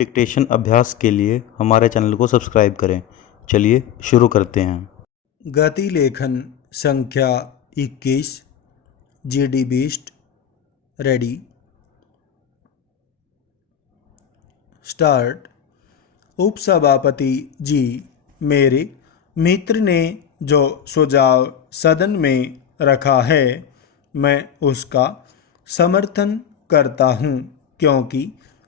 Dictation अभ्यास के लिए हमारे चैनल को सब्सक्राइब करें। चलिए शुरू करते हैं। गति लेखन संख्या 21 GD बीस्ट रेडी स्टार्ट। उपसभापति जी, मेरे मित्र ने जो सुझाव सदन में रखा है मैं उसका समर्थन करता हूँ, क्योंकि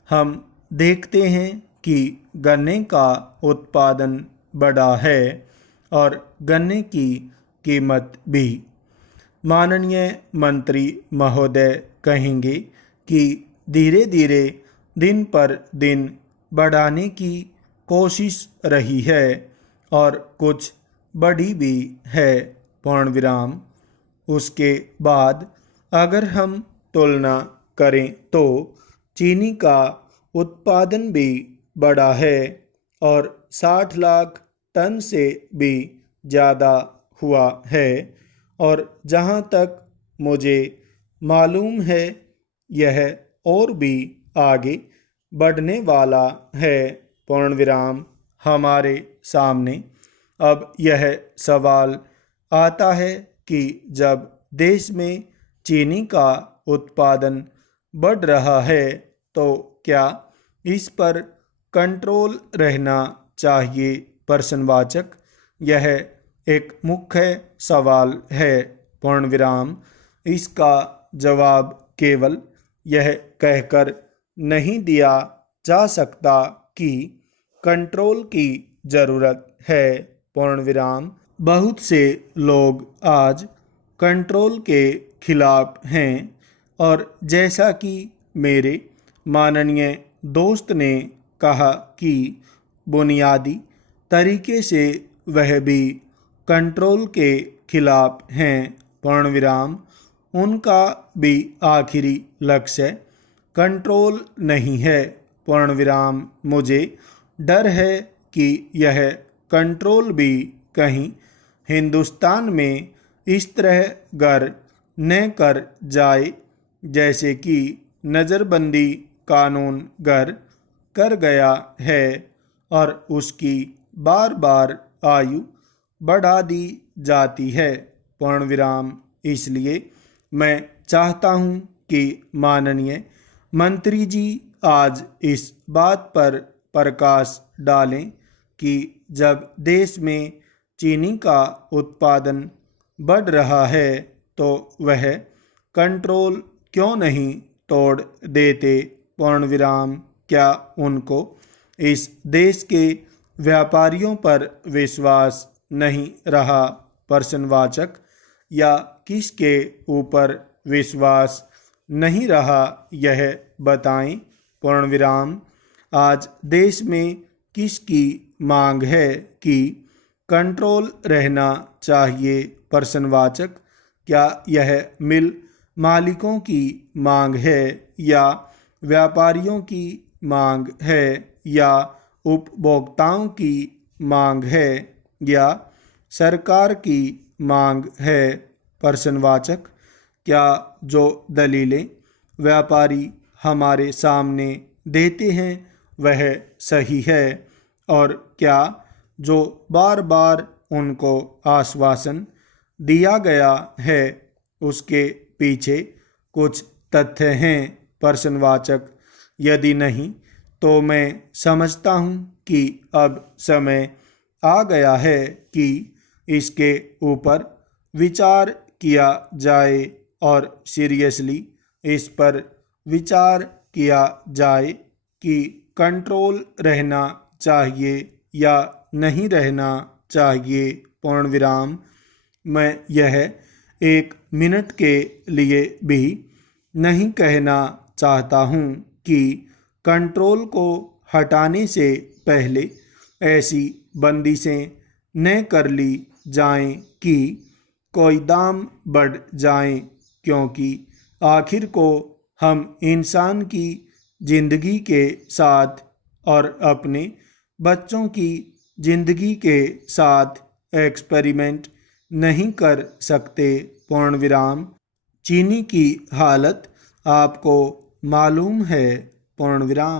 हम देखते हैं कि गन्ने का उत्पादन बढ़ा है और गन्ने की कीमत भी। माननीय मंत्री महोदय कहेंगे कि धीरे धीरे दिन पर दिन बढ़ाने की कोशिश रही है और कुछ बढ़ी भी है। पूर्ण विराम। उसके बाद अगर हम तुलना करें तो चीनी का उत्पादन भी बढ़ा है और 60 लाख टन से भी ज़्यादा हुआ है, और जहाँ तक मुझे मालूम है यह और भी आगे बढ़ने वाला है। पूर्ण विराम। हमारे सामने अब यह सवाल आता है कि जब देश में चीनी का उत्पादन बढ़ रहा है तो क्या इस पर कंट्रोल रहना चाहिए? प्रश्नवाचक। यह एक मुख्य सवाल है। पूर्ण विराम। इसका जवाब केवल यह कहकर नहीं दिया जा सकता कि कंट्रोल की ज़रूरत है। पूर्ण विराम। बहुत से लोग आज कंट्रोल के खिलाफ हैं, और जैसा कि मेरे माननीय दोस्त ने कहा कि बुनियादी तरीके से वह भी कंट्रोल के खिलाफ हैं। पूर्ण विराम। उनका भी आखिरी लक्ष्य कंट्रोल नहीं है। पूर्ण विराम। मुझे डर है कि यह कंट्रोल भी कहीं हिंदुस्तान में इस तरह गर न कर जाए जैसे कि नज़रबंदी कानून गर कर गया है और उसकी बार बार आयु बढ़ा दी जाती है। पूर्ण विराम। इसलिए मैं चाहता हूँ कि माननीय मंत्री जी आज इस बात पर प्रकाश डालें कि जब देश में चीनी का उत्पादन बढ़ रहा है तो वह कंट्रोल क्यों नहीं तोड़ देते? पूर्ण विराम। क्या उनको इस देश के व्यापारियों पर विश्वास नहीं रहा? प्रश्नवाचक। या किसके ऊपर विश्वास नहीं रहा यह बताएं? पूर्ण विराम। आज देश में किसकी मांग है कि कंट्रोल रहना चाहिए? प्रश्नवाचक। क्या यह मिल मालिकों की मांग है या व्यापारियों की मांग है या उपभोक्ताओं की मांग है या सरकार की मांग है? प्रश्नवाचक। क्या जो दलीलें व्यापारी हमारे सामने देते हैं वह सही है, और क्या जो बार बार उनको आश्वासन दिया गया है उसके पीछे कुछ तथ्य हैं? प्रश्नवाचक। यदि नहीं तो मैं समझता हूँ कि अब समय आ गया है कि इसके ऊपर विचार किया जाए और सीरियसली इस पर विचार किया जाए कि कंट्रोल रहना चाहिए या नहीं रहना चाहिए। पूर्ण विराम। मैं यह 1 मिनट के लिए भी नहीं कहना चाहता हूँ कि कंट्रोल को हटाने से पहले ऐसी बंदिशें न कर ली जाएं कि कोई दाम बढ़ जाएं, क्योंकि आखिर को हम इंसान की ज़िंदगी के साथ और अपने बच्चों की ज़िंदगी के साथ एक्सपेरिमेंट नहीं कर सकते। पूर्ण विराम। चीनी की हालत आपको मालूम है? पूर्ण विराम।